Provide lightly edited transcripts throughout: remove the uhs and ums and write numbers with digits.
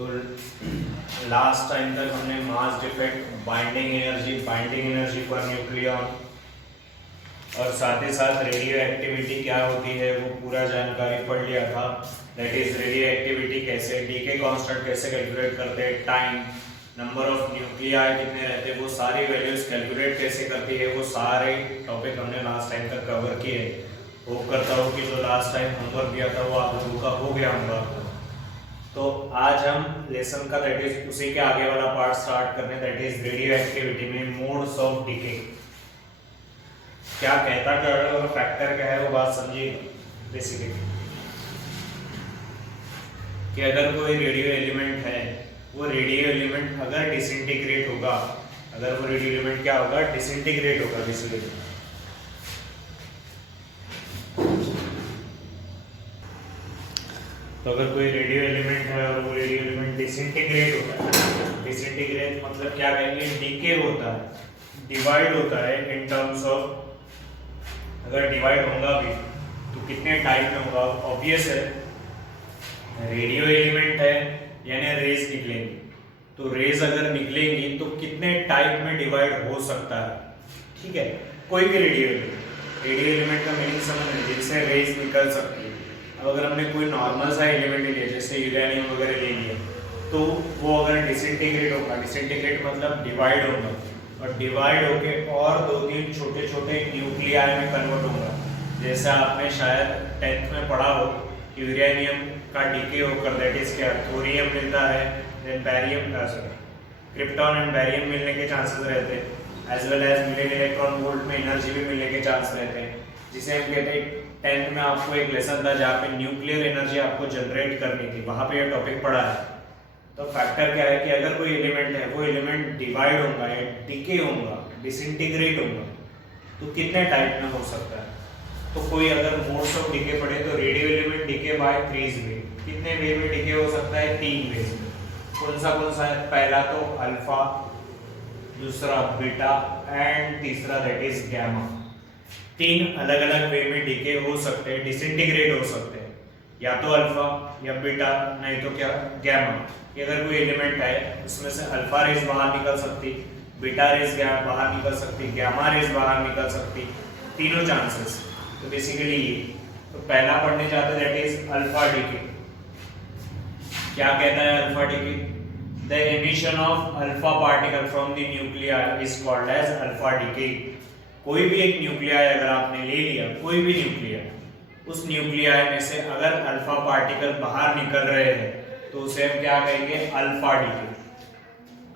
तो last time तक हमने mass defect, binding energy for nucleon और साथ ही साथ रेडियो एक्टिविटी क्या होती है वो पूरा जानकारी पढ़ लिया था। दैट इज रेडियो एक्टिविटी कैसे, डीके कांस्टेंट कैसे कैलकुलेट करते हैं, टाइम, नंबर ऑफ न्यूक्लियाई कितने रहते हैं, वो सारी वैल्यूज कैलकुलेट कैसे करती है, वो सारे टॉपिक हमने लास्ट टाइम तक कवर किए। होप करता हूँ कि जो लास्ट टाइम होमवर्क दिया था वो आप लोगों का हो गया होगा। तो आज हम लेसन का दैट इज उसी के आगे वाला पार्ट स्टार्ट करने, दैट इज रेडियो एक्टिविटी में मोड्स ऑफ डीके। क्या कहता क्या है और फैक्टर क्या है वो बात समझिए बेसिकली। कि अगर कोई रेडियो एलिमेंट है, वो रेडियो एलिमेंट अगर डिसइंटीग्रेट होगा, अगर वो रेडियो एलिमेंट क्या होगा, डिसइंटीग्रेट होगा बेसिकली। तो अगर कोई रेडियो एलिमेंट है और वो रेडियो एलिमेंट डिसइंटीग्रेट होता है, डिसइंटीग्रेट मतलब क्या कहेंगे, डीके होता है, डिवाइड होता है इन टर्म्स ऑफ, अगर डिवाइड होगा भी तो कितने टाइप में होगा। ऑब्वियस है, रेडियो एलिमेंट है यानी रेज निकलेंगी, तो रेज अगर निकलेंगी तो कितने टाइप में डिवाइड हो सकता है। ठीक है, कोई भी रेडियो एलिमेंट का मीनिंग समझ, जिनसे रेज निकल सकती है। अब अगर हमने कोई नॉर्मल सा एलिमेंट लिया जैसे यूरेनियम वगैरह ले लिया, तो वो अगर डिसइंटीग्रेट होगा, डिसइंटीग्रेट मतलब डिवाइड होगा, और डिवाइड होके और 2-3 छोटे छोटे न्यूक्लियाई में कन्वर्ट होगा। जैसे आपने शायद 10th में पढ़ा हो, यूरेनियम का डीके होकर दैट इज क्या, थोरियम मिलता है, then barium, krypton and barium मिलने के चांसेस रहते हैं, as well as million electron volt में एनर्जी भी मिलने के चांस रहते हैं, जिसे हम कहते हैं। 10th में आपको एक लेसन था जहाँ पे न्यूक्लियर एनर्जी आपको जनरेट करनी थी, वहां पे ये टॉपिक पढ़ा है। तो फैक्टर क्या है कि अगर कोई एलिमेंट है, वो एलिमेंट डिवाइड होगा या डीके होगा, डिसइंटीग्रेट होगा, तो कितने टाइप में हो सकता है। तो कोई अगर मोड्स ऑफ डीके पढ़े तो रेडियो एलिमेंट डीके बाय 3 वे, कितने वे में डीके हो सकता है, 3 वे में। कौन सा है, पहला तो अल्फा, दूसरा बीटा एंड तीसरा दैट इज गैमा। 3 अलग अलग वे में डीके हो सकते हैं, डिसइंटीग्रेट हो सकते हैं, या तो अल्फा या बीटा, नहीं तो क्या गैमा। कि अगर कोई एलिमेंट है उसमें से अल्फा रेज बाहर निकल सकती, बीटा रेज बाहर निकल सकती, गैमा रेज बाहर निकल सकती, तीनों चांसेस। तो बेसिकली ये तो पहला पढ़ने जाते दैट इज अल्फा डीके। क्या कहता है alpha decay, the emission of alpha particle from the nuclei is called as alpha decay. कोई भी एक न्यूक्लियाई अगर आपने ले लिया, कोई भी न्यूक्लियाई, उस न्यूक्लियाई में से अगर अल्फा पार्टिकल बाहर निकल रहे हैं तो उसे हम क्या कहेंगे, alpha decay.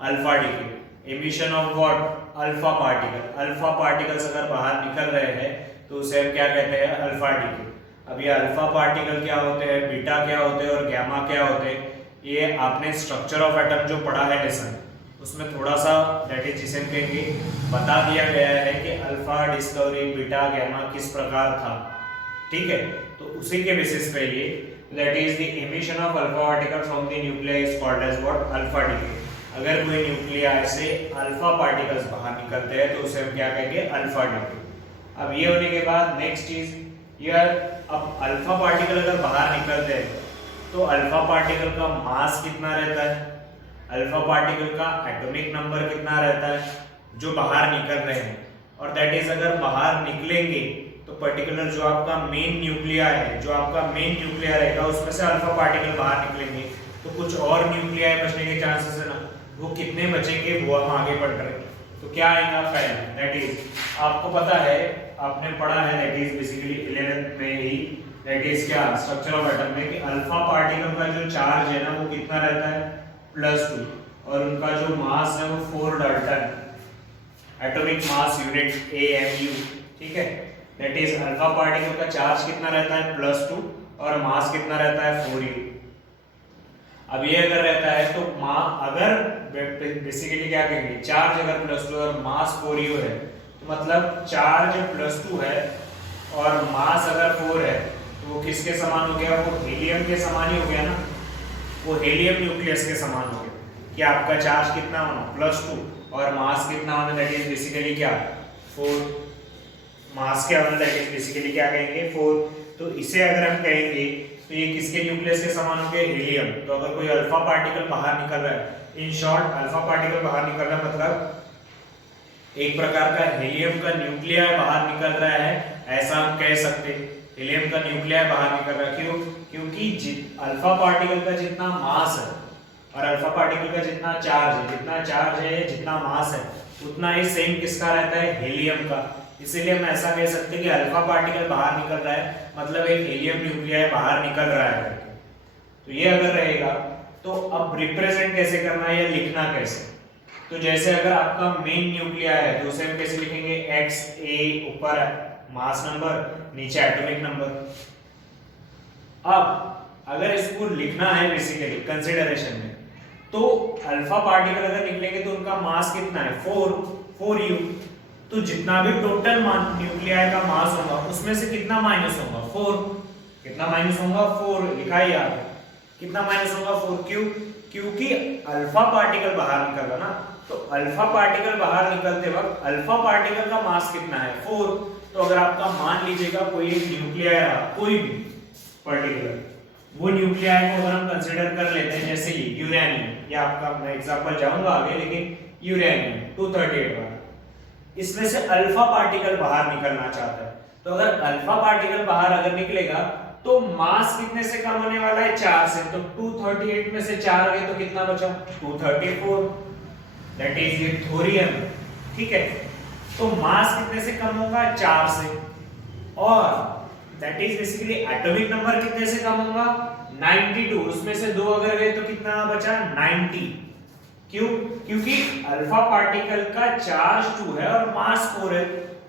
Alpha decay emission of what, alpha particle. Alpha particles अगर बाहर निकल रहे हैं तो उसे हम क्या कहते हैं, अल्फा डीके। अब ये अल्फा पार्टिकल क्या होते हैं, बीटा क्या होते हैं और गैमा क्या होते हैं, ये आपने स्ट्रक्चर ऑफ एटम जो पढ़ा है लेसन, उसमें थोड़ा सा दैट इज जिसे हम कहेंगे बता दिया गया है कि अल्फा डिस्कवरी, बीटा, गैमा किस प्रकार था। ठीक है, तो उसी के बेसिस पे ये that is the emission of alpha particle from the nuclei is called as what, alpha decay. अगर कोई न्यूक्लियाई से अल्फा पार्टिकल्स बाहर निकलते हैं तो उसे हम क्या कहेंगे, अल्फा डीके। अब ये होने के बाद नेक्स्ट चीज यार, अब अल्फा पार्टिकल अगर बाहर निकलते हैं तो अल्फा पार्टिकल का मास कितना रहता है, अल्फा पार्टिकल का एटॉमिक नंबर कितना रहता है जो बाहर निकल रहे हैं, और दैट इज अगर बाहर निकलेंगे तो पर्टिकुलर जो आपका मेन न्यूक्लियाई है, जो आपका मेन न्यूक्लियाई रहेगा उसमें से अल्फा पार्टिकल बाहर निकलेंगे तो कुछ और न्यूक्लियाई बचने के चांसेस है ना, वो कितने बचेंगे वो हम आगे पढ़ रहे हैं। तो क्या आएगा पहले, दैट इज आपको पता है, आपने पढ़ा है दैट इज बेसिकली 11th में ही, दैट इज क्या, स्ट्रक्चर ऑफ एटम में, कि अल्फा पार्टिकल का जो चार्ज है ना वो कितना रहता है, +2, और उनका जो मास है वो 4 Dalton, atomic mass unit AMU। ठीक है, दैट इज अल्फा पार्टिकल का चार्ज कितना रहता है, +2, और मास कितना रहता है, 4U। अब ये अगर रहता है तो अगर बेसिकली क्या कहेंगे, चार्ज अगर +2 और मास 4U है, तो मतलब चार्ज +2 है और मास अगर 4 है तो वो किसके समान हो गया, वो हीलियम के समान ही हो गया ना, वो हीलियम न्यूक्लियस के समान हो गया। कि आपका चार्ज कितना होना, +2, और मास कितना होना, दैट इज बेसिकली क्या, 4। मास क्या होना, दैट इज बेसिकली क्या कहेंगे, 4। तो इसे अगर हम कहेंगे तो तो ये किसके न्यूक्लियस के समान हो गए, हीलियम। तो अगर कोई अल्फा पार्टिकल बाहर निकल रहा है, इन शॉर्ट अल्फा पार्टिकल बाहर निकल रहा है मतलब एक प्रकार का हीलियम का न्यूक्लियाई बाहर निकल रहा है, ऐसा हम कह सकते हैं। हीलियम का न्यूक्लियाई बाहर निकल रहा है, क्यों? क्योंकि अल्फा पार्टिकल का जितना मास है और अल्फा पार्टिकल का जितना चार्ज है, जितना मास है, उतना ही सेम किसका रहता है, हीलियम का। इसीलिए हम ऐसा कह सकते हैं कि अल्फा पार्टिकल बाहर निकल रहा है मतलब एक हीलियम न्यूक्लियाई बाहर निकल रहा है। तो ये अगर रहेगा तो अब रिप्रेजेंट कैसे करना है या लिखना कैसे? तो जैसे अगर आपका मेन न्यूक्लियाई है तो उसे हम कैसे लिखेंगे, एक्स ए, ऊपर मास नंबर, नीचे एटॉमिक नंबर। अब अगर इसको लिखना है बेसिकली कंसीडरेशन में, तो अल्फा पार्टिकल अगर निकलेंगे तो उनका मास कितना है, 4u। तो जितना भी टोटल न्यूक्लियाई का मास होगा उसमें से कितना माइनस होगा, 4। कितना माइनस होगा, 4। लिखा ही याद, कितना माइनस होगा, 4। क्यों? क्योंकि अल्फा पार्टिकल बाहर निकल रहा ना, तो अल्फा पार्टिकल बाहर निकलते वक्त अल्फा पार्टिकल का मास कितना है, 4। तो अगर आपका मान लीजिएगा कोई एक न्यूक्लियाई रहा, कोई भी पर्टिकुलर, वो न्यूक्लियाई को अगर हम कंसीडर कर लेते हैं जैसे ये यूरेनियम, ये आपका मैं एग्जांपल जाऊंगा आगे, लेकिन यूरेनियम 238 वाला, इसमें से अल्फा पार्टिकल बाहर निकलना चाहता है। तो अगर अल्फा पार्टिकल बाहर अगर निकलेगा तो मास कितने से कम होने वाला है, 4 से। तो 238 में से 4 गए तो कितना बचा, 234, दैट इज ये थोरियम। ठीक है, तो मास कितने से कम होगा, 4 से, और that is basically atomic number कितने से कम होगा, 92। उसमें से 2 अगर गए तो कितना बचा, 90। क्यों? क्योंकि अल्फा पार्टिकल का चार्ज 2 है और मास 4 है।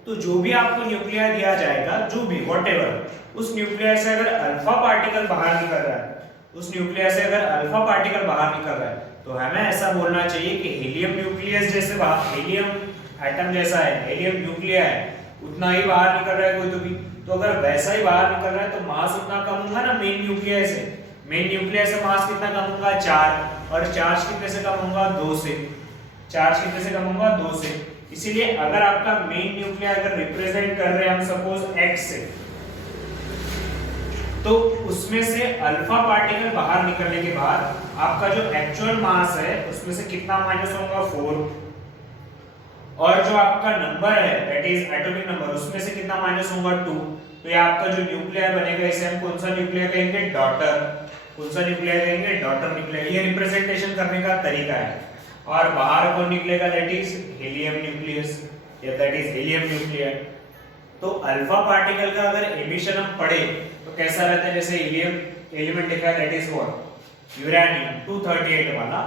तो जो भी आपको न्यूक्लियाई दिया जाएगा, जो भी व्हाटएवर, उस न्यूक्लियाई से अगर अल्फा पार्टिकल बाहर निकल रहा है, उस न्यूक्लियाई से अगर अल्फा पार्टिकल बाहर निकल रहा है, तो हमें ऐसा बोलना चाहिए कि हीलियम न्यूक्लियस जैसे बाहर, हीलियम एटम जैसा है, हीलियम न्यूक्लियाई है, उतना ही बाहर निकल रहा है कोई तो भी। तो अगर वैसा ही बाहर निकल रहा है तो मास उतना कम होगा ना मेन न्यूक्लियाई से। मेन न्यूक्लियाई से मास कितना कम होगा, 4, और चार्ज कितने से कम होगा, 2 से। चार्ज कितने से कम होगा, 2 से। इसीलिए अगर आपका मेन न्यूक्लियाई अगर रिप्रेजेंट कर रहे हैं हम सपोज x से, तो उसमें से अल्फा पार्टिकल बाहर निकलने के बाद आपका जो एक्चुअल मास है उसमें से कितना माइनस होगा, 4, और जो आपका नंबर है दैट इज एटॉमिक नंबर, उसमें से कितना माइनस होगा, 2। तो ये आपका जो न्यूक्लियाई बनेगा इसे हम कौन सा न्यूक्लियाई कहेंगे, डॉटर। कौन सा न्यूक्लियाई कहेंगे, डॉटर न्यूक्लियाई। ये रिप्रेजेंटेशन करने का तरीका है। और बाहर कौन निकलेगा, दैट इज हीलियम न्यूक्लियस या दैट इज हीलियम न्यूक्लियाई। तो अल्फा पार्टिकल का अगर एमिशन हम पढ़े तो कैसा रहता है, जैसे हीलियम एलिमेंट लिखा है दैट इज व्हाट, यूरेनियम 238 वाला,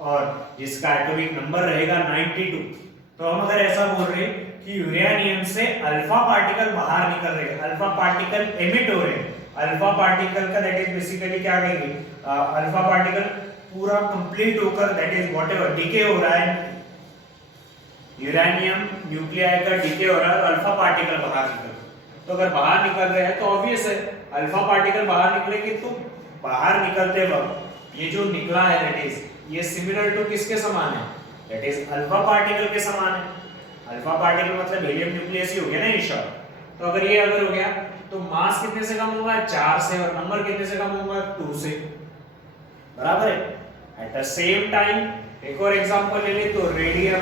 और जिसका एटॉमिक नंबर रहेगा 92। तो हम अगर ऐसा बोल रहे हैं कि यूरेनियम से अल्फा पार्टिकल बाहर निकल रहे हैं, अल्फा पार्टिकल एमिट हो रहे हैं, अल्फा पार्टिकल का दैट इज बेसिकली क्या कहेंगे, अल्फा पार्टिकल पूरा कंप्लीट होकर दैट इज व्हाटएवर डीके हो रहा है, यूरेनियम न्यूक्लियाई का डीके हो रहा है और अल्फा पार्टिकल बाहर निकल रहे हैं। तो अगर बाहर निकल रहे हैं तो ऑब्वियस है अल्फा पार्टिकल बाहर निकलेंगे, तो बाहर निकलते वक्त ये जो निकला है दैट इज ये सिमिलर टू किसके समान है, दैट इज अल्फा पार्टिकल के समान है। अल्फा पार्टिकल मतलब हीलियम न्यूक्लियस ही हो गया ना इन शॉर्ट। तो अगर ये अगर हो गया तो मास कितने से कम होगा, 4 से, और नंबर कितने से कम होगा, 2 से, बराबर है। एट द सेम टाइम एक और एग्जांपल ले ले तो रेडियम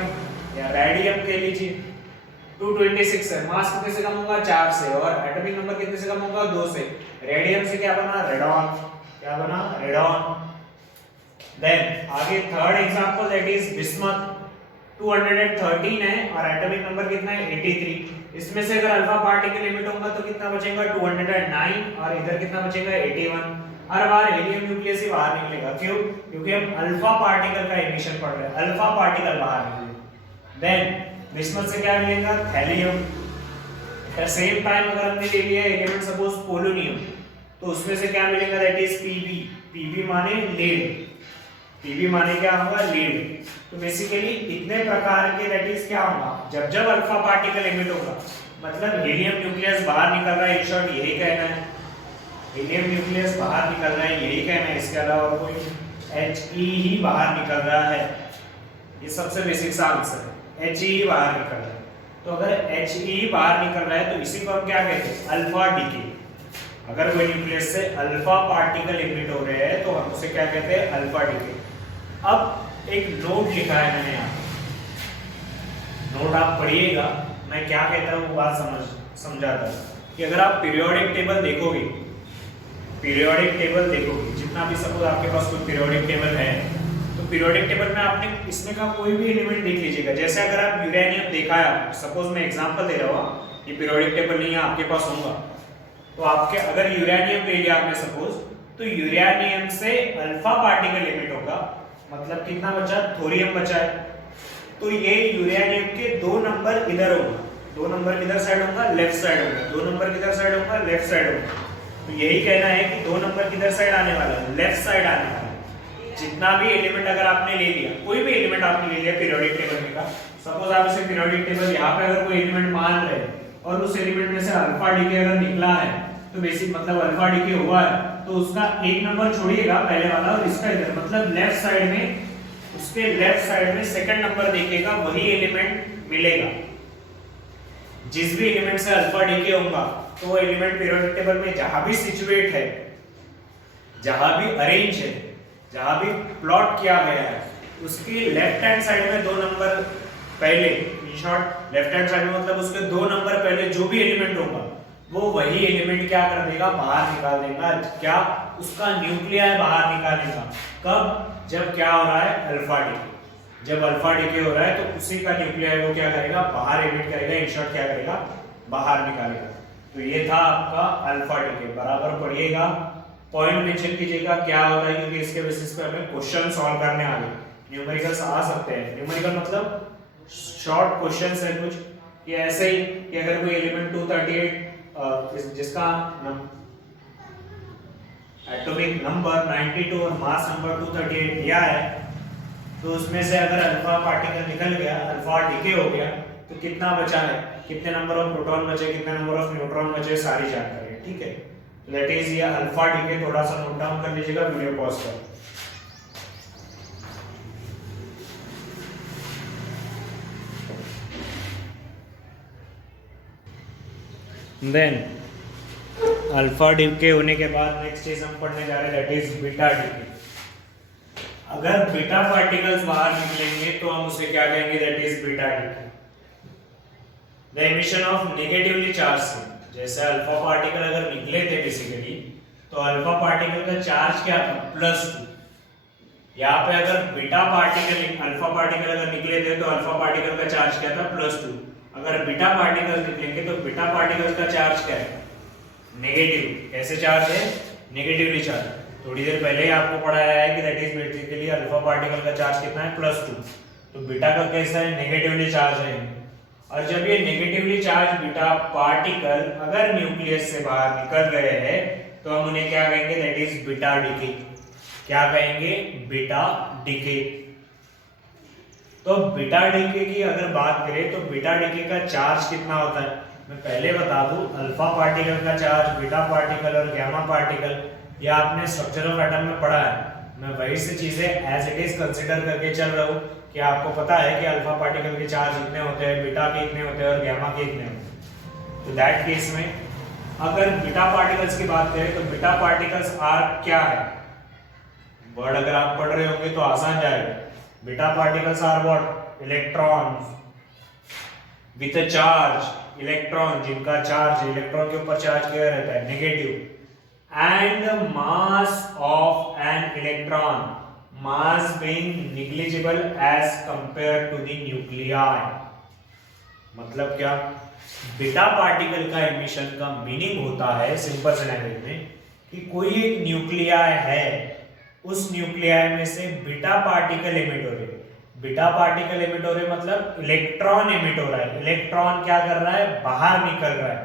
या रेडियम कह लीजिए, 226 है, मास कितने से कम होगा, 4 से, और एटॉमिक नंबर कितने से कम होगा, 2 से। रेडियम से क्या बना, रेडॉन। क्या बना, रेडॉन। देन आगे third example that is bismuth, 213 है और एटॉमिक नंबर कितना है, 83। इसमें से अगर अल्फा पार्टिकल एमिट होगा तो कितना बचेगा, 209, और इधर कितना बचेगा, 81। हर बार हीलियम न्यूक्लियस से बाहर निकलेगा, क्यों? क्योंकि हम अल्फा पार्टिकल का एमिशन पढ़ रहे हैं, अल्फा पार्टिकल बाहर निकलेगा। देन बिस्मथ से क्या मिलेगा, thallium. At the same time अगर हमने ले लिया एलिमेंट सपोज पोलोनियम, तो उसमें से क्या मिलेगा, दैट इज पीबी। पीबी माने लीड, पीबी माने क्या होगा, लीड। तो बेसिकली इतने प्रकार के दैट इज क्या होगा, जब जब अल्फा पार्टिकल एमिट होगा मतलब हीलियम न्यूक्लियस बाहर निकल रहा है, इन शॉर्ट यही कहना है, हीलियम न्यूक्लियस बाहर निकल रहा है, यही कहना है। इसके अलावा कोई He ही बाहर निकल रहा है, ये सबसे बेसिक सा आंसर है, He ही बाहर निकल रहा है। तो अगर He बाहर निकल रहा है तो इसी को हम क्या कहते हैं, अल्फा डीके। अगर कोई न्यूक्लियस से अल्फा पार्टिकल इमिट हो रहे हैं तो हम उसे क्या कहते हैं, अल्फा डीके। अब एक नोट लिखा है मैंने यहाँ, नोट आप पढ़िएगा, मैं क्या कहता हूँ वो बात समझाता हूँ कि अगर आप पीरियोडिक टेबल देखोगे, जितना भी सपोज आपके पास कोई पीरियोडिक टेबल है, तो पीरियोडिक टेबल में आपने इसमें का कोई भी एलिमेंट देख लीजिएगा। जैसे अगर आप यूरेनियम देखा है, सपोज मैं एग्जांपल दे रहा हूँ, ये पीरियोडिक टेबल नहीं है, आपके पास होगा, तो आपके अगर यूरेनियम ले लिया आपने सपोज, तो यूरेनियम से अल्फा पार्टिकल इमिट होगा, मतलब कितना बचा, थोरियम बचा है, तो ये यूरेनियम के 2 नंबर इधर होगा, 2 नंबर किधर साइड होगा, लेफ्ट साइड होगा, 2 नंबर किधर साइड होगा, लेफ्ट साइड होगा। तो यही कहना है कि 2 नंबर किधर साइड आने वाला है, लेफ्ट साइड आने वाला है। जितना भी एलिमेंट अगर आपने ले लिया, कोई भी एलिमेंट आपने ले लिया पीरियोडिक टेबल में का, सपोज आप इसे पीरियोडिक टेबल यहाँ पे अगर कोई एलिमेंट मान रहे हैं और उस एलिमेंट में से अल्फा डीके अगर निकला है, तो बेसिक मतलब अल्फा डीके हुआ है, तो उसका 1 नंबर छोड़िएगा पहले वाला और इसका इधर, मतलब लेफ्ट साइड में, उसके लेफ्ट साइड में सेकंड नंबर देखिएगा, वही एलिमेंट मिलेगा। जिस भी एलिमेंट से अल्फा डीके होगा तो वो एलिमेंट पीरियोडिक टेबल में जहां भी सिचुएट है, जहां भी अरेंज है, जहां भी प्लॉट किया गया है, उसकी लेफ्ट हैंड साइड में 2 नंबर पहले, in short left hand side में मतलब उसके 2 नंबर पहले जो भी एलिमेंट होगा वो वही एलिमेंट क्या कर देगा, बाहर निकाल देगा। क्या, उसका न्यूक्लियाई बाहर निकालेगा। कब, जब क्या हो रहा है, अल्फा डीके। जब अल्फा डीके हो रहा है तो उसी का न्यूक्लियाई वो क्या करेगा, बाहर एमिट करेगा, इन शॉर्ट क्या करेगा, बाहर निकालेगा। तो ये था आपका अल्फा डीके, बराबर पढ़िएगा, पॉइंट मेंशन कीजिएगा क्या होता है, क्योंकि इसके बेसिस पे हमें क्वेश्चन सॉल्व करने आ गए, न्यूमेरिकल्स आ सकते हैं। न्यूमेरिकल मतलब शॉर्ट क्वेश्चंस है कुछ, कि ऐसे ही कि अगर कोई एलिमेंट 238 जिसका एटॉमिक नंबर 92 और मास नंबर 238 दिया है, तो उसमें से अगर अल्फा पार्टिकल निकल गया, अल्फा डीके हो गया, तो कितना बचा है, कितने नंबर ऑफ प्रोटॉन बचे, कितने नंबर ऑफ न्यूट्रॉन बचे, सारी जानकारी है। ठीक है, दैट इज ये अल्फा डीके, थोड़ा सा नोट डाउन कर लीजिएगा वीडियो पॉज कर। देन अल्फा डीके होने के बाद नेक्स्ट चीज हम पढ़ने जा रहे हैं, दैट इज बीटा डीके। अगर बीटा पार्टिकल्स बाहर निकलेंगे तो हम उसे क्या कहेंगे, that is beta DK. The emission of negatively charge से, जैसे अल्फा पार्टिकल अगर निकले थे बेसिकली, तो अल्फा पार्टिकल का चार्ज क्या था, +2। यहाँ पे अगर बीटा पार्टिकल, अल्फा पार्टिकल अगर निकले थे तो अल्फा पार्टिकल का चार्ज क्या था, +2। अगर बीटा पार्टिकल्स निकलेंगे तो बीटा पार्टिकल्स का चार्ज क्या है, नेगेटिव। कैसे चार्ज है, नेगेटिवली चार्ज। थोड़ी देर पहले ही आपको पढ़ाया है कि that is basically alpha particle का चार्ज कितना है, +2। तो बीटा का कैसा है, नेगेटिवली चार्ज है। और जब ये नेगेटिवली चार्ज बीटा पार्टिकल अगर न्यूक्लियस से बाहर निकल रहे हैं तो हम उन्हें क्या कहेंगे, दैट इज बीटा डीके। क्या कहेंगे, बीटा डीके। तो बीटा डीके की अगर बात करें तो बीटा डीके का चार्ज कितना होता है, मैं पहले बता दूं, अल्फा पार्टिकल का चार्ज, बीटा पार्टिकल और गामा पार्टिकल, ये आपने स्ट्रक्चर ऑफ एटम में पढ़ा है। मैं वही से चीजें एज इट इज कंसीडर करके चल रहा हूं कि आपको पता है कि अल्फा पार्टिकल के चार्ज इतने होते हैं, बीटा के इतने होते हैं और गामा के इतने होते हैं। तो दैट केस में अगर बीटा पार्टिकल्स की बात करें तो बीटा पार्टिकल्स आर क्या है, वर्ड अगर आप पढ़ रहे होंगे तो आसान जाएगा। Beta particles are what, electrons with a charge, electron जिनका चार्ज, इलेक्ट्रॉन के ऊपर चार्ज क्या रहता है, negative, and the mass of an electron, mass being negligible as compared to the nuclei। मतलब क्या, बीटा पार्टिकल का एमिशन का मीनिंग होता है सिंपल से लैंग्वेज में कि कोई एक न्यूक्लियाई है, उस न्यूक्लियाई में से बीटा पार्टिकल एमिट हो रहे। बीटा पार्टिकल एमिट हो रहे मतलब इलेक्ट्रॉन एमिट हो रहा है। इलेक्ट्रॉन क्या कर रहा है, बाहर निकल रहा है।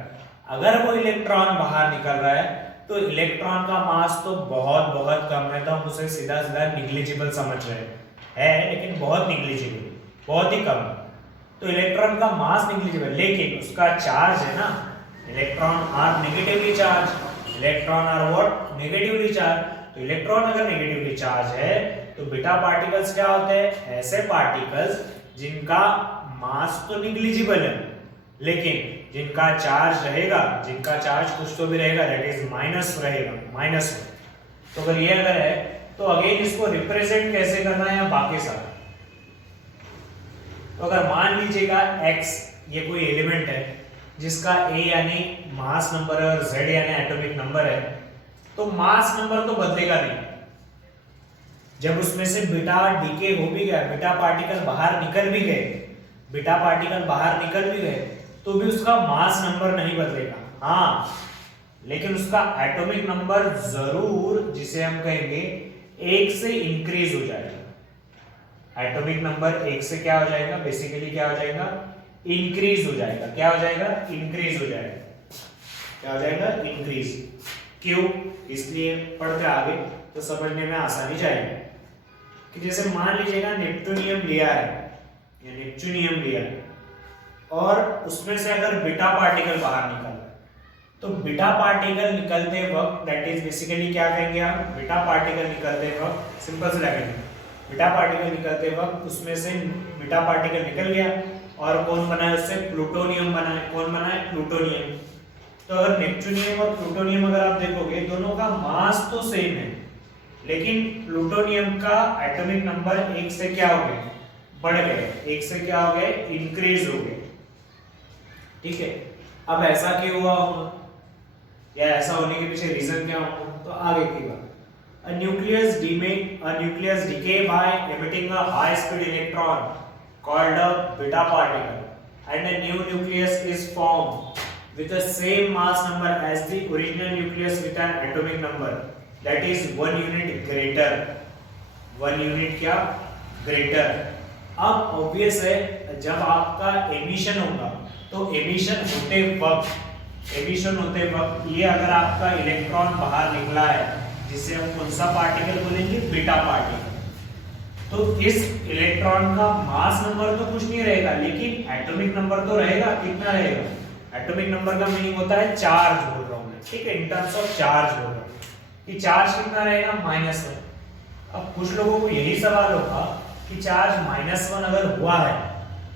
अगर वो इलेक्ट्रॉन बाहर निकल रहा है तो इलेक्ट्रॉन का मास तो बहुत बहुत कम है, तो हम उसे सीधा सीधा निग्लिजिबल समझ रहे हैं, लेकिन बहुत निग्लिजिबल, बहुत ही कम। तो इलेक्ट्रॉन का मास निग्लिजिबल, लेकिन उसका चार्ज है ना, electron are negatively charge, electron are what, negatively charge. तो इलेक्ट्रॉन अगर नेगेटिवली चार्ज है तो बीटा पार्टिकल्स क्या होते हैं, ऐसे पार्टिकल्स जिनका मास तो निग्लिजिबल है लेकिन जिनका चार्ज रहेगा, जिनका चार्ज कुछ तो भी रहेगा, दैट इज माइनस रहेगा, माइनस में। तो अगर ये अगर है तो अगेन इसको रिप्रेजेंट कैसे करना है या बाकी सारा। तो अगर मान लीजिएगा x ये कोई एलिमेंट है जिसका a यानी मास नंबर है और z यानी एटॉमिक नंबर है, तो मास नंबर तो बदलेगा नहीं। जब उसमें से बीटा डीके हो भी गया, बीटा पार्टिकल बाहर निकल भी गए, बीटा पार्टिकल बाहर निकल भी गए, तो भी उसका मास नंबर नहीं बदलेगा। हाँ, लेकिन उसका एटॉमिक नंबर जरूर, जिसे हम कहेंगे 1 से इंक्रीज हो जाएगा। एटॉमिक नंबर 1 से क्या हो जाएगा, बेसिकली क्या हो जाएगा, इंक्रीज हो जाएगा। क्या हो जाएगा, इंक्रीज हो जाएगा। क्या हो जाएगा, इंक्रीज। क्यों, इसलिए पढ़ते आगे तो समझने में आसानी जाएगी। कि जैसे मान लीजिएगा नेप्टूनियम लिया है, या नेप्टूनियम लिया है और उसमें से अगर बीटा पार्टिकल बाहर निकल, तो बीटा पार्टिकल निकलते वक्त, दैट इज बेसिकली क्या कहेंगे हम, बीटा पार्टिकल निकलते वक्त सिंपल से लगेंगे, बीटा पार्टिकल निकलते वक्त उसमें से बीटा पार्टिकल निकल गया और कौन बना है, उससे प्लूटोनियम बना है। कौन बना है, प्लूटोनियम। तो अगर नेप्टूनियम और प्लूटोनियम अगर आप देखोगे, दोनों का मास तो सेम है, लेकिन प्लूटोनियम का एटॉमिक नंबर 1 से क्या हो गए, बढ़ गए। 1 से क्या हो गए, इंक्रीज हो गए। ठीक है, अब ऐसा क्यों हुआ होगा, या ऐसा होने के पीछे रीजन क्या होगा, तो आगे की बात। A nucleus decay by emitting a high speed electron called a beta particle, and a new nucleus is formed with the same mass number as the original nucleus with an atomic number that is 1 unit greater। 1 unit क्या, greater। अब obvious है, जब आपका emission होगा तो emission होते वक्त ये अगर आपका इलेक्ट्रॉन बाहर निकला है, जिसे हम कौन सा पार्टिकल बोलेंगे, बीटा पार्टिकल, तो इस इलेक्ट्रॉन का मास नंबर तो कुछ नहीं रहेगा, लेकिन एटॉमिक नंबर तो रहेगा। कितना रहेगा, एटॉमिक नंबर का मीनिंग होता है चार्ज, बोल रहा हूं मैं, ठीक है, इन टर्म्स ऑफ चार्ज बोल रहा हूं कि चार्ज कितना रहेगा, -1। अब कुछ लोगों को यही सवाल होगा कि चार्ज -1 अगर हुआ है,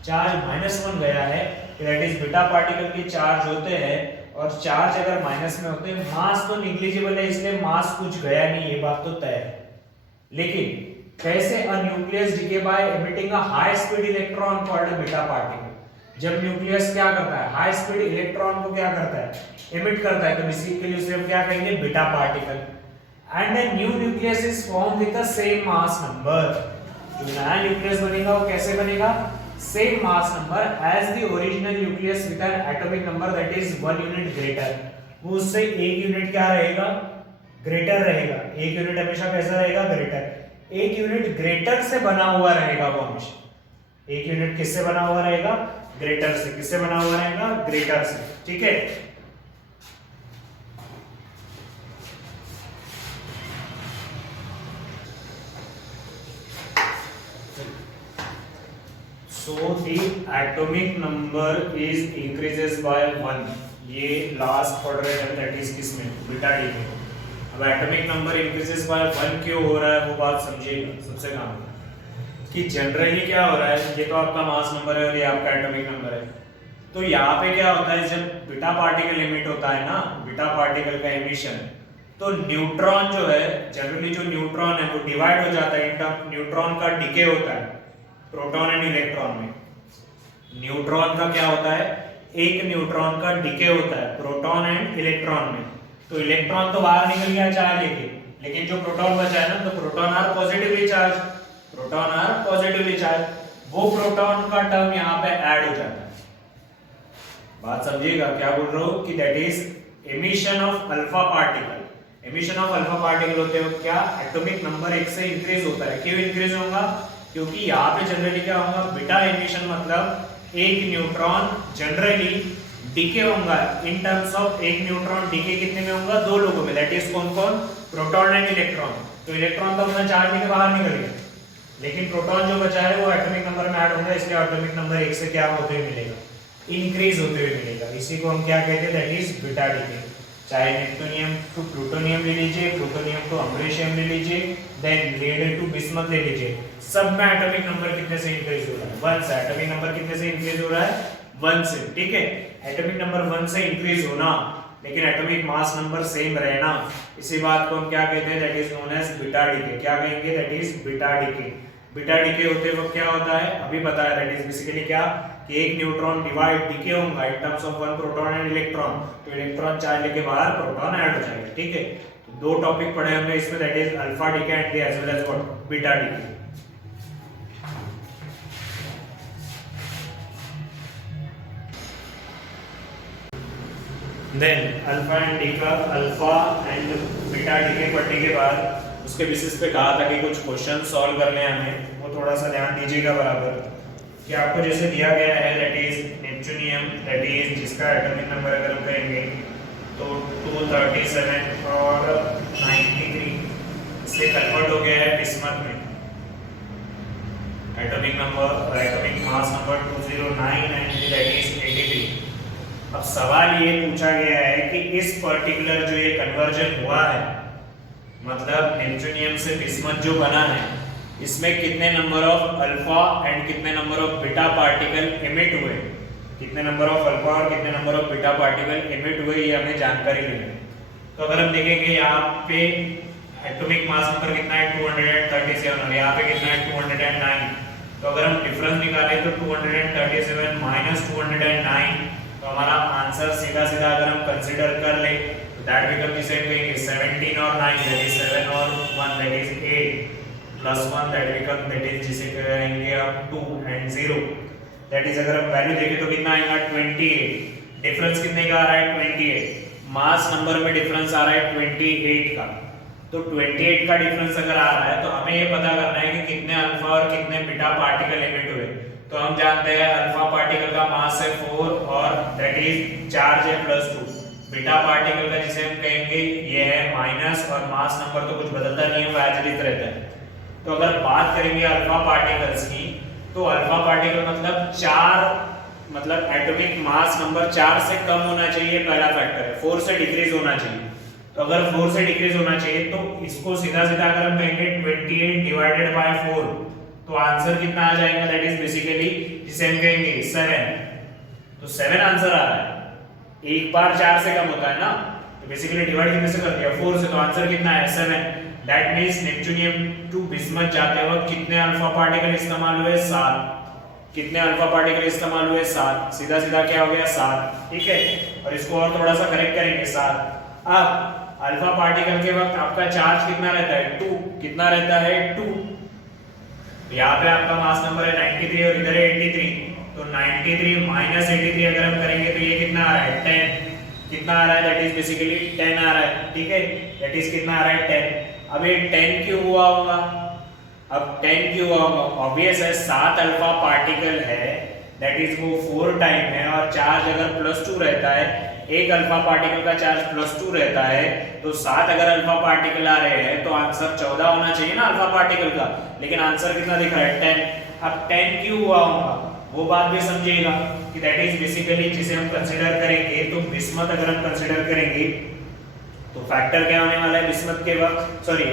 चार्ज -1 गया है, दैट इज बीटा पार्टिकल के चार्ज होते हैं, और चार्ज अगर माइनस में होते हैं, मास तो निग्लिजिबल है, इसलिए मास कुछ गया नहीं, ये बात तो तय है। लेकिन कैसे, a nucleus decay by emitting a high speed electron called a beta particle. जब न्यूक्लियस क्या करता है, हाई स्पीड इलेक्ट्रॉन को क्या करता है, एमिट करता है, तो बेसिकली उसे हम क्या कहेंगे, beta particle. And a new nucleus is formed with the same mass number. जो नया न्यूक्लियस बनेगा वो कैसे बनेगा, same mass number as the original nucleus with an atomic number that is 1 unit greater। वो उससे 1 यूनिट क्या रहेगा, ग्रेटर रहेगा। 1 यूनिट हमेशा कैसा रहेगा, ग्रेटर। 1 यूनिट ग्रेटर से बना हुआ रहेगा वो हमेशा। 1 यूनिट किससे बना हुआ रहेगा, ग्रेटर से। किससे बना हुआ रहेगा, ग्रेटर से। ठीक है, so the atomic number is increases by 1। ये लास्ट ऑर्डर है, दैट इज किसमें, बीटा डी में। अब एटॉमिक नंबर इंक्रीजेस बाय 1 क्यों हो रहा है, वो बात समझिएगा सबसे काम कि जनरली क्या हो रहा है, ये तो आपका मास नंबर है और ये आपका एटॉमिक नंबर है। तो यहाँ पे क्या होता है, जब बीटा पार्टिकल एमिट होता है ना, बीटा पार्टिकल का एमिशन, तो न्यूट्रॉन जो है, जनरली जो न्यूट्रॉन है वो डिवाइड हो जाता है। न्यूट्रॉन का डिके होता है प्रोटॉन एंड इलेक्ट्रॉन में। न्यूट्रॉन का क्या होता है, एक न्यूट्रॉन का डिके होता है प्रोटॉन एंड इलेक्ट्रॉन में। तो इलेक्ट्रॉन तो बाहर निकल गया चार्ज लेके, लेकिन जो प्रोटॉन बचा है ना, तो proton are positively charge, proton are positively charge, वो प्रोटॉन का टर्म यहाँ पे ऐड हो जाता है। बात समझिएगा क्या बोल रहा हूँ, कि that is emission of alpha particle. Emission of alpha particle होते वक्त क्या, एटॉमिक नंबर 1 से इंक्रीज होता है। क्यों इंक्रीज होगा, क्योंकि यहाँ पे जनरली क्या होगा, बीटा एमिशन मतलब एक न्यूट्रॉन जनरली डीके होगा इन टर्म्स ऑफ, एक न्यूट्रॉन डीके कितने में होगा, 2 लोगों में, दैट इज कौन कौन, प्रोटॉन एंड इलेक्ट्रॉन। तो इलेक्ट्रॉन तो अपना चार्ज लेके बाहर निकल गया, लेकिन प्रोटॉन जो बचा है वो एटॉमिक नंबर में ऐड होगा, इसलिए एटॉमिक नंबर 1 से क्या होते हुए मिलेगा, इंक्रीज होते हुए मिलेगा। इसी को हम क्या कहते हैं, दैट इज बीटा डीके। चाहे नेप्टूनियम टू प्लूटोनियम ले लीजिए, प्लूटोनियम टू अम्ब्रेशियम ले लीजिए, देन रेडियम टू बिस्मथ ले लीजिए, सब में एटॉमिक नंबर कितने से इंक्रीज हो रहा है, 1 से। एटॉमिक नंबर कितने से इंक्रीज हो रहा है, 1 से, ठीक है। एटॉमिक नंबर 1 से इंक्रीज होना लेकिन एटॉमिक मास नंबर सेम रहना, इसी बात को हम क्या कहते हैं, that is known as beta decay. क्या कहेंगे, that is beta decay. Beta decay होते वक्त क्या होता है, अभी बताया, दैट इज बेसिकली क्या कि एक न्यूट्रॉन डिवाइड डीके होगा in terms of one proton and electron, तो इलेक्ट्रॉन चार्ज लेके बाहर प्रोटॉन ऐड हो जाएगा, ठीक है। तो दो टॉपिक पढ़े हमने इसमें, that is alpha decay and as well as what, beta decay. Then alpha and beta decay पढ़ने के बाद उसके बेसिस पे कहा था कि कुछ क्वेश्चन सॉल्व करने हमें, वो थोड़ा सा ध्यान दीजिएगा बराबर, कि आपको जैसे दिया गया है that is neptunium, that is जिसका एटॉमिक नंबर अगर हम कहेंगे तो 237 और 93 से कन्वर्ट हो गया है बिस्मथ में। एटॉमिक नंबर और atomic mass number 209 and that is 83। अब सवाल ये पूछा गया है कि इस पर्टिकुलर जो ये कन्वर्जन हुआ है, मतलब नेपच्यूनियम से बिस्मथ जो बना है, इसमें कितने नंबर ऑफ अल्फा एंड कितने number of beta particle emit हुए, कितने नंबर ऑफ अल्फा और कितने number of beta particle emit हुए, ये हमें जानकारी लेनी है। तो अगर हम देखेंगे यहाँ पे एटॉमिक मास नंबर कितना है 237 और यहाँ पे कितना है 209, तो अगर हम डिफरेंस निकालें तो 237 माइनस 209, तो हमारा आंसर सीधा सीधा अगर हम कंसीडर कर ले तो दैट बिकम जिसे कहेंगे 17 और 9 दैट इज 7 और 1 that is 8 plus 1 that become that is जिसे कहेंगे अब 2 एंड 0 दैट इज, अगर हम वैल्यू देखें तो कितना आएगा 28। डिफरेंस कितने का आ रहा है 28, मास नंबर में डिफरेंस आ रहा है 28 का, तो 28 का डिफरेंस अगर आ रहा है तो हमें ये पता करना है कि कितने अल्फा और कितने बीटा पार्टिकल एमिट हुए। तो हम जानते हैं अल्फा पार्टिकल का मास है 4 और दैट इज चार्ज है +2, बीटा पार्टिकल का जिसे हम कहेंगे ये है माइनस, और मास नंबर तो कुछ बदलता नहीं है, वो एज इट इज रहता है। तो अगर बात करेंगे अल्फा पार्टिकल्स की, तो अल्फा पार्टिकल मतलब 4, मतलब एटॉमिक मास नंबर 4 से कम होना चाहिए, पहला फैक्टर है, 4 से डिक्रीज होना चाहिए। तो अगर 4 से डिक्रीज होना चाहिए तो इसको सीधा सीधा अगर हम कहेंगे 28 डिवाइडेड बाय 4, तो आंसर कितना आ जाएगा, दैट इज बेसिकली जिसे हम कहेंगे 7। तो 7 आंसर आ रहा है, एक बार 4 से कम होता है ना, तो बेसिकली डिवाइड कितने से कर दिया 4 से, तो आंसर कितना है 7। That means neptunium to bismuth जाते वक्त कितने अल्फा पार्टिकल इस्तेमाल हुए 7, कितने अल्फा पार्टिकल इस्तेमाल हुए 7, सीधा सीधा क्या हो गया 7, ठीक है। और इसको और थोड़ा सा करेक्ट करेंगे 7। अब अल्फा पार्टिकल के वक्त आपका चार्ज कितना रहता है 2, कितना रहता है 2, यहाँ पे आपका मास नंबर है 93 और इधर है 83, तो 93 माइनस 83 अगर हम करेंगे तो ये कितना आ रहा है 10, कितना आ रहा है दैट इज बेसिकली 10 आ रहा है, ठीक है। दैट इज कितना आ रहा है 10। अब ये 10 क्यों हुआ होगा, अब 10 क्यों हुआ होगा, ऑब्वियस है 7 अल्फा पार्टिकल है, दैट इज वो 4 टाइम है, और चार्ज अगर +2 रहता है, एक अल्फा पार्टिकल का चार्ज +2 रहता है, तो 7 अगर अल्फा पार्टिकल आ रहे हैं तो आंसर 14 होना चाहिए ना अल्फा पार्टिकल का, लेकिन आंसर कितना दिख रहा है 10। अब 10 क्यों हुआ होगा वो बात भी समझिएगा कि दैट इज बेसिकली जिसे हम कंसीडर करेंगे, तो बिस्मथ अगर हम कंसीडर करेंगे तो फैक्टर क्या होने वाला है बिस्मथ के वक्त, सॉरी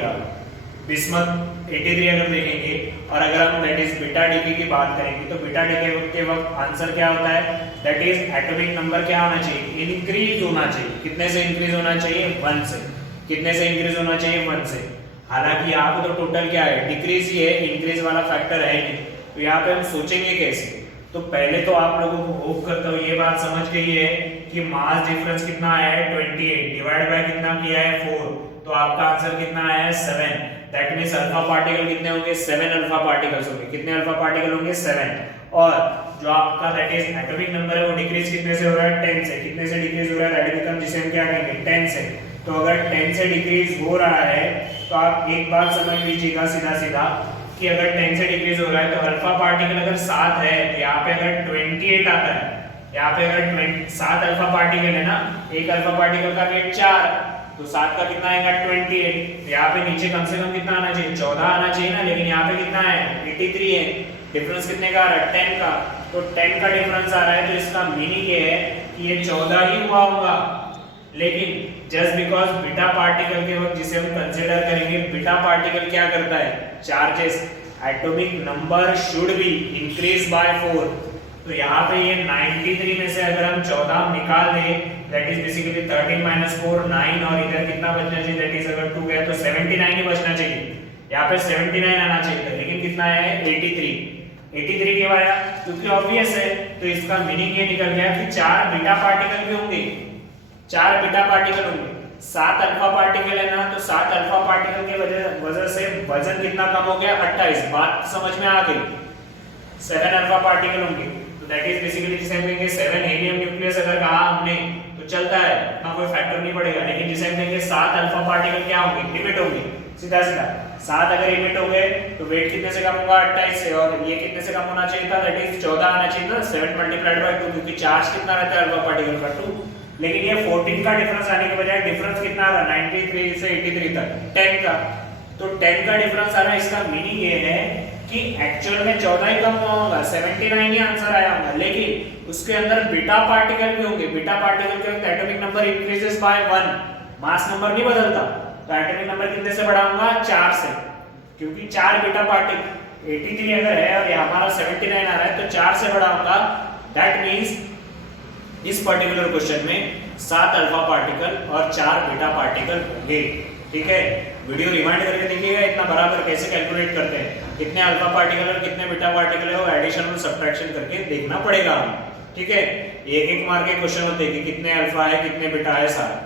बिस्मथ 83 अगर देखेंगे, और अगर हम दैट इज बीटा डीके की बात करेंगे तो बीटा डीके के वक्त आंसर क्या होता है, दैट इज एटॉमिक नंबर क्या होना चाहिए, इंक्रीज होना चाहिए। कितने से इंक्रीज होना चाहिए 1 से, कितने से इंक्रीज होना चाहिए 1 से। हालांकि यहाँ पे तो टोटल क्या है डिक्रीज ही है, इंक्रीज वाला फैक्टर है नहीं, तो यहाँ पे हम सोचेंगे कैसे। तो पहले तो आप लोगों को होप करता हूँ ये बात समझ गई है कि मास डिफरेंस कितना आया है 28 डिवाइड बाय कितना किया है 4, तो आपका आंसर कितना आया है 7। दैट मींस अल्फा पार्टिकल कितने होंगे 7 अल्फा पार्टिकल्स होंगे, कितने अल्फा पार्टिकल होंगे 7। और जो आपका दैट इज एटॉमिक नंबर है वो डिक्रीज कितने से हो रहा है 10 से, कितने से डिक्रीज हो रहा है दैट इज जिसे हम क्या कहेंगे 10 से। तो अगर 10 से डिक्रीज हो रहा है तो आप एक बात समझ लीजिएगा सीधा सीधा कि अगर 10 से डिक्रीज हो रहा है तो अल्फा पार्टिकल अगर 7 है तो यहाँ पे अगर 28 आता है, यहाँ पे अगर 7 अल्फा पार्टिकल है ना, एक अल्फा पार्टिकल का वेट 4, तो 7 का कितना आएगा 28, यहाँ पे नीचे कम से कम कितना आना चाहिए 14 आना चाहिए ना, लेकिन यहाँ पे कितना है 83 है। डिफरेंस कितने का आ रहा है 10 का, तो 10 का डिफरेंस आ रहा है, तो इसका मीनिंग ये है कि ये 14 ही हुआ होगा। लेकिन जस्ट बिकॉज बीटा पार्टिकल के वक्त जिसे हम कंसीडर करेंगे, बीटा पार्टिकल क्या करता है charges atomic number should be increase by 4, तो यहाँ पे ये 93 में से अगर हम 14 निकाल दें दैट इज बेसिकली 13 - 4 9, और इधर कितना बचना चाहिए दैट इज अगर 2 गया तो 79 ही बचना चाहिए। यहाँ पे 79 आना चाहिए था, लेकिन कितना है 83 क्यों आया? क्योंकि ऑब्वियस है, तो इसका मीनिंग ये निकल गया कि 4 बीटा पार्टिकल भी होंगे, 4 बीटा पार्टिकल होंगे, 7 अल्फा पार्टिकल है ना, तो 7 अल्फा पार्टिकल की वजह से वजन कितना कम हो गया 28। बात समझ में आ गई? 7 अल्फा पार्टिकल होंगे, तो दैट इज बेसिकली जिसे हम कहेंगे 7 हीलियम न्यूक्लियस अगर कहा हमने तो चलता है, ना कोई फैक्टर नहीं पड़ेगा। लेकिन जिसे हम कहेंगे 7 अल्फा पार्टिकल क्या होंगे? लिमिट होंगे, सीधा सीधा 7 अगर लिमिट हो गए तो वेट कितने से कम होगा 28 से, और ये कितने से कम होना चाहिए था दैट इज 14 आना चाहिए था, 7 × 2, क्योंकि चार्ज कितना रहता है अल्फा पार्टिकल का 2। लेकिन ये 14 का डिफरेंस आने के बजाय डिफरेंस कितना आ रहा है 93 से 83 तक 10 का, तो 10 का डिफरेंस आ रहा है। इसका मीनिंग ये है कि एक्चुअल में 14 ही कम हुआ होगा, 79 ही आंसर आया होगा, लेकिन उसके अंदर बीटा पार्टिकल भी होंगे। बीटा पार्टिकल के वक्त atomic number increases by 1, mass number नहीं बदलता, तो एटॉमिक नंबर कितने से बढ़ा होगा 4 से, क्योंकि 4 बीटा पार्टिकल 83 अगर है और ये हमारा 79 आ रहा है तो 4 से बढ़ा होगा। दैट मींस इस पर्टिकुलर क्वेश्चन में 7 अल्फा पार्टिकल और 4 बीटा पार्टिकल होंगे। ठीक है, वीडियो रिवाइंड करके देखिएगा इतना बराबर कैसे कैलकुलेट करते हैं, कितने अल्फा पार्टिकल और कितने बीटा पार्टिकल है वो एडिशन और सब्ट्रैक्शन करके देखना पड़ेगा हमें। ठीक है, एक मार्क के क्वेश्चन होते हैं कि कितने अल्फा है कितने बीटा है सारा।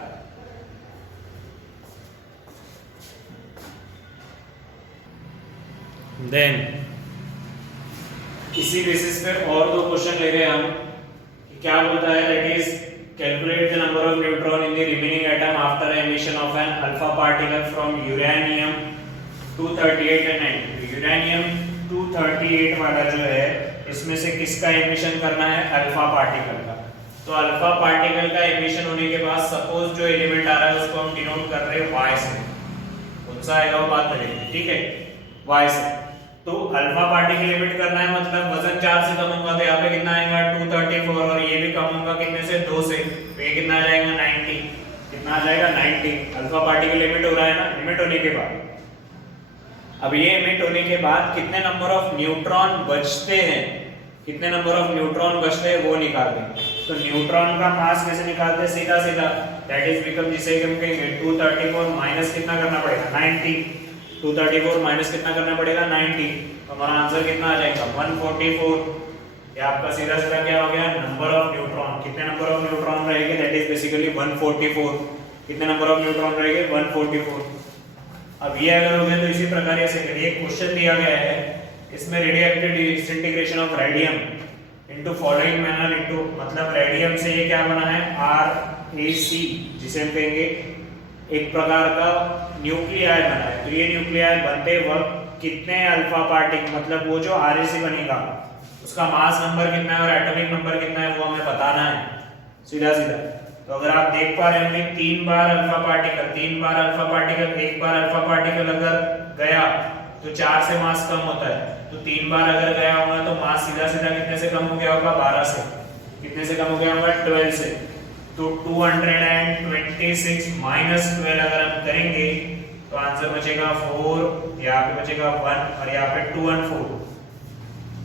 देन इसी बेसिस पे और 2 क्वेश्चन ले रहे हैं हम कि क्या बोलता है that is calculate the number of neutron in the remaining atom after emission of an alpha particle from uranium 238 and 90। Uranium 238 वाला जो है इसमें से किसका एमिशन करना है अल्फा पार्टिकल का। तो अल्फा पार्टिकल का एमिशन होने के बाद सपोज जो एलिमेंट आ रहा है उसको हम डिनोट कर रहे हैं y से, कौन सा आएगा वो बात करेंगे। ठीक है, y से, तो अल्फा पार्टिकल लिमिट करना है मतलब वजन 4 से कम होगा तो यहाँ पे कितना आएगा 234, और ये भी कम होगा कितने से 2 से, तो ये कितना आ जाएगा 90, कितना आ जाएगा 90। अल्फा पार्टिकल लिमिट हो रहा है ना, लिमिट होने के बाद अब ये लिमिट होने के बाद कितने नंबर ऑफ न्यूट्रॉन बचते हैं, कितने नंबर ऑफ न्यूट्रॉन बचते हैं वो निकालते हैं। तो न्यूट्रॉन का मास कैसे निकालते हैं सीधा सीधा, दैट इज बिकम जिसे हम कहेंगे 234 माइनस कितना करना पड़ेगा 90, 234 माइनस कितना करना पड़ेगा 90, तो हमारा आंसर कितना आ जाएगा 144। ये आपका सीधा सीधा क्या हो गया नंबर ऑफ न्यूट्रॉन, कितने नंबर ऑफ न्यूट्रॉन रहेंगे दैट इज बेसिकली 144, कितने नंबर ऑफ न्यूट्रॉन रहेंगे 144। अब ये अगर हो गया तो इसी प्रकार ऐसे करिए, क्वेश्चन दिया गया है इसमें radioactive disintegration of radium into following manner into, मतलब रेडियम से ये क्या बना है RAC, जिसे हम कहेंगे एक प्रकार का न्यूक्लियाई बना है। तो ये न्यूक्लियाई बनते वक्त कितने अल्फा पार्टिकल, मतलब वो जो RAC बनेगा उसका मास नंबर कितना है और एटॉमिक नंबर कितना है वो हमें बताना है सीधा सीधा। तो अगर आप देख पा रहे होंगे 3 बार अल्फा पार्टिकल, 3 बार अल्फा पार्टिकल, 1 बार अल्फा पार्टिकल अगर गया तो 4 से मास कम होता है, तो 3 बार अगर गया होगा तो मास सीधा सीधा कितने से कम हो गया होगा 12 से, कितने से कम हो गया होगा 12 से। तो 226 माइनस 12 अगर हम करेंगे तो आंसर बचेगा 4, यहाँ पे बचेगा 1 और यहाँ पे 2 और 4।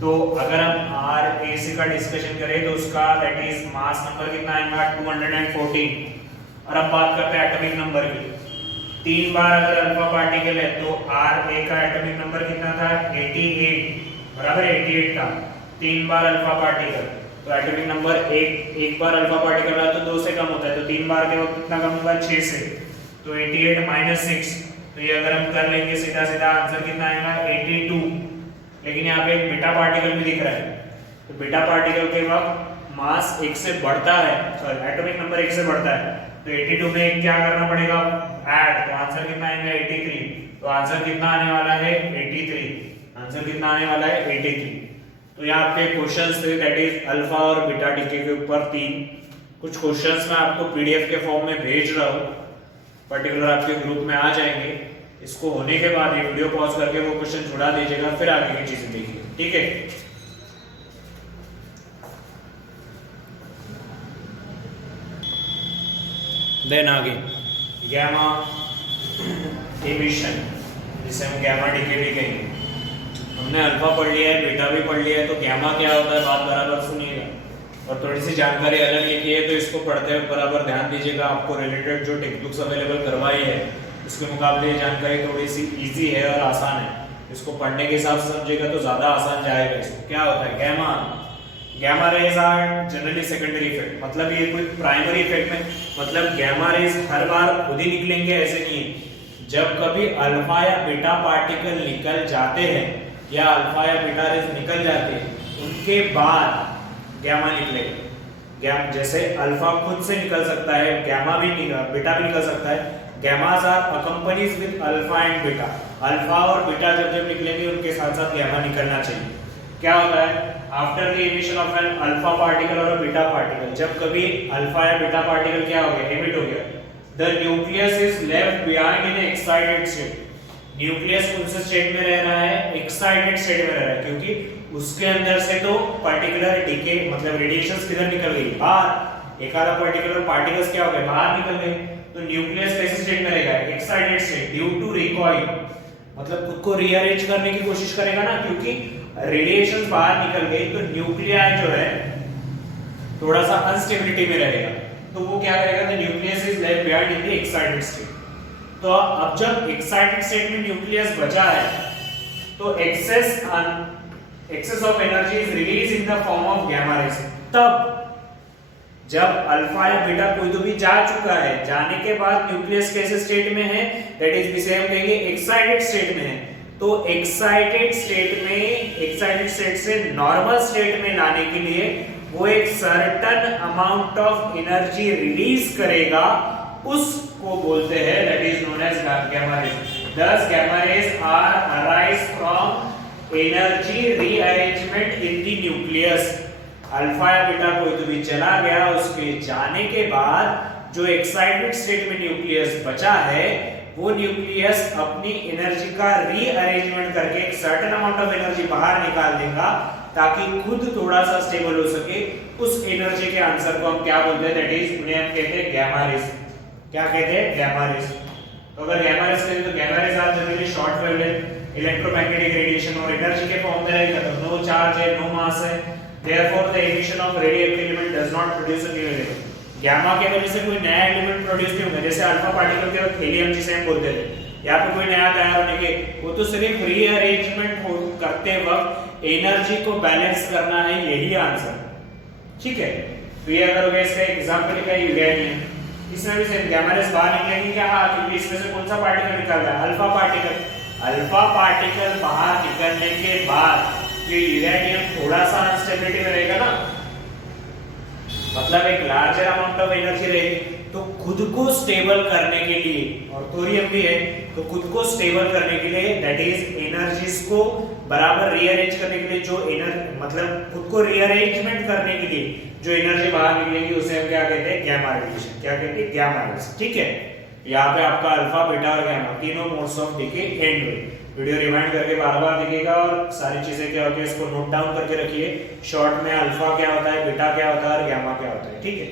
तो अगर हम RAC का डिस्कशन करें तो उसका दैट इज मास नंबर कितना आएगा 214। और अब बात करते हैं एटॉमिक नंबर की, 3 बार अगर अल्फा पार्टिकल है तो RA का एटॉमिक नंबर कितना था 88, बराबर 88 था। 3 बार अल्फा पार्टिकल तो एटॉमिक नंबर एक बार अल्फा पार्टिकल रहा तो 2 से कम होता है, तो 3 बार के वक्त कितना कम होगा 6 से, तो 88 माइनस 6, तो ये अगर हम कर लेंगे सीधा सीधा आंसर कितना आएगा 82। लेकिन यहाँ पे एक बीटा पार्टिकल भी दिख रहा है, तो बीटा पार्टिकल के वक्त मास 1 से बढ़ता है, सॉरी एटॉमिक नंबर 1 से बढ़ता है, तो 82 में क्या करना पड़ेगा ऐड, तो आंसर कितना आएगा 83। तो आंसर कितना आने वाला है 83, आंसर कितना आने वाला है 83। तो यहाँ आपके क्वेश्चंस थे दैट इज अल्फा और बीटा डीके के ऊपर 3 कुछ क्वेश्चंस मैं आपको पीडीएफ के फॉर्म में भेज रहा हूँ, पर्टिकुलर आपके ग्रुप में आ जाएंगे। इसको होने के बाद ये वीडियो पॉज करके वो क्वेश्चन छुड़ा दीजिएगा, फिर आगे की चीजें देखिए, ठीक है। देन आगे गैमा एमिशन, जिसे हम गैमा डीके भी कहेंगे। हमने अल्फा पढ़ लिया है, बीटा भी पढ़ लिया है, तो गैमा क्या होता है बात बराबर सुनिए। और थोड़ी सी जानकारी अलग लिखी है, तो इसको पढ़ते हुए बराबर ध्यान दीजिएगा। आपको रिलेटेड जो टेक्स्ट बुक्स अवेलेबल करवाई है उसके मुकाबले ये जानकारी थोड़ी सी इजी है और आसान है। इसको पढ़ने के हिसाब से समझेगा तो ज़्यादा आसान जाएगा। इसको क्या होता है, gamma gamma rays are generally secondary effect, मतलब ये कोई प्राइमरी इफेक्ट में, मतलब गैमा रेज हर बार खुद ही निकलेंगे ऐसे नहीं है। जब कभी अल्फा या बीटा पार्टिकल निकल जाते हैं या अल्फा या बीटा रेज निकल जाते हैं, उनके बाद गैमा निकलेगा। जैसे अल्फा खुद से निकल सकता है, गैमा भी बीटा भी निकल सकता है। Gammas are accompanies with alpha and beta, alpha और बीटा जब जब निकलेंगे उनके साथ साथ गैमा निकलना चाहिए। क्या होता है, after the emission of an alpha particle और बीटा पार्टिकल, जब कभी अल्फा या बीटा पार्टिकल क्या हो गया, एमिट हो गया, the nucleus is left behind in excited state. Nucleus कौन से स्टेट में रह रहा है, एक्साइटेड स्टेट में रह रहा है, क्योंकि उसके अंदर से तो पर्टिकुलर डीके मतलब रेडिएशंस किधर निकल गई, बाहर। एक आधा पर्टिकुलर पार्टिकल्स क्या हो गए, बाहर निकल गए। तो न्यूक्लियस कैसे स्टेट में रहेगा, excited state, due to recoil, मतलब खुद को रीअरेंज करने की कोशिश करेगा ना, क्योंकि रेडिएशंस बाहर निकल गई तो न्यूक्लियाई जो है थोड़ा सा अनस्टेबिलिटी में रहेगा। तो वो क्या करेगा, the nucleus is left behind in the excited state. तो अब जब एक्साइटेड स्टेट में न्यूक्लियस बचा है तो excess of energy is release in the form of gamma rays. तब जब अल्फा या बीटा कोई तो भी जा चुका है, जाने के बाद न्यूक्लियस कैसे स्टेट में है, दैट इज जिसे हम कहेंगे एक्साइटेड स्टेट में है। तो एक्साइटेड स्टेट से नॉर्मल स्टेट में लाने के लिए वो एक certain amount of energy release करेगा, उसको बोलते हैं that is known as gamma rays. Thus gamma rays are arise from energy rearrangement in the nucleus। Alpha या बीटा कोई तो भी चला गया, उसके जाने के बाद जो एक्साइटेड स्टेट में न्यूक्लियस बचा है वो न्यूक्लियस अपनी एनर्जी का रीअरेंजमेंट करके एक सर्टेन अमाउंट ऑफ एनर्जी बाहर निकाल देगा ताकि खुद थोड़ा सा स्टेबल हो सके। उस एनर्जी के आंसर को हम क्या बोलते हैं, दैट इज उन्हें हम कहते हैं गैमा रेज। क्या कहते हैं, गैमा रेज। तो अगर गैमा रेज करें तो gamma rays are generally short wavelength electromagnetic radiation और एनर्जी के फॉर्म में रहेगा, तो नो चार्ज है, नो मास है, therefore the emission of radioactive element does not produce a new element। Gamma के वजह से कोई नया एलिमेंट प्रोड्यूस नहीं होगा। जैसे अल्फा पार्टिकल के वक्त हीलियम जिसे हम बोलते थे, या फिर कोई नया तैयार होने के, वो तो सिर्फ रीअरेंजमेंट करते वक्त एनर्जी को बैलेंस करना है, यही आंसर। ठीक है, तो ये अगर हो गया, इसका एग्जांपल लिखा है यूरेनियम, इसमें भी सेम गैमा रेज बाहर निकलेगी क्या, हाँ, क्योंकि इसमें से कौन सा पार्टिकल निकल रहा है, अल्फा पार्टिकल। अल्फा पार्टिकल बाहर निकलने के बाद ये यूरेनियम थोड़ा सा अनस्टेबिलिटी में रहेगा ना, मतलब एक लार्जर अमाउंट ऑफ एनर्जी रहेगी, तो खुद को स्टेबल करने के लिए, और थोरियम भी है, तो खुद को स्टेबल करने के लिए दैट इज एनर्जीज को बराबर रीअरेंज करने के लिए जो एनर्जी मतलब खुद को रीअरेंजमेंट करने के लिए जो एनर्जी बाहर निकलेगी उसे हम क्या कहते हैं, गैमा रेडिएशन। क्या कहते हैं, गैमा रेज। ठीक है, यहाँ पे आपका अल्फा, बीटा और गैमा तीनों मोड्स ऑफ डीके एंड हुए। वीडियो रिवाइंड करके बार-बार देखिएगा और सारी चीजें क्या होती है इसको नोट डाउन करके रखिए। शॉर्ट में अल्फा क्या होता है, बीटा क्या होता है और गैमा क्या होता है। ठीक है।